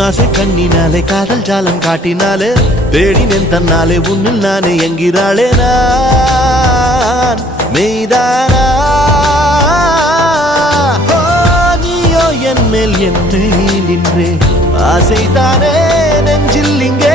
உன்னாசை கண்ணினாலே காதல் ஜாலம் காட்டினாலே தேடினேன் தன்னாலே உன்னில் நானே என்கிறாளே நான் மெய்தானா என் மேல் என்னை நின்றே ஆசைதானே நெஞ்சில் இங்கே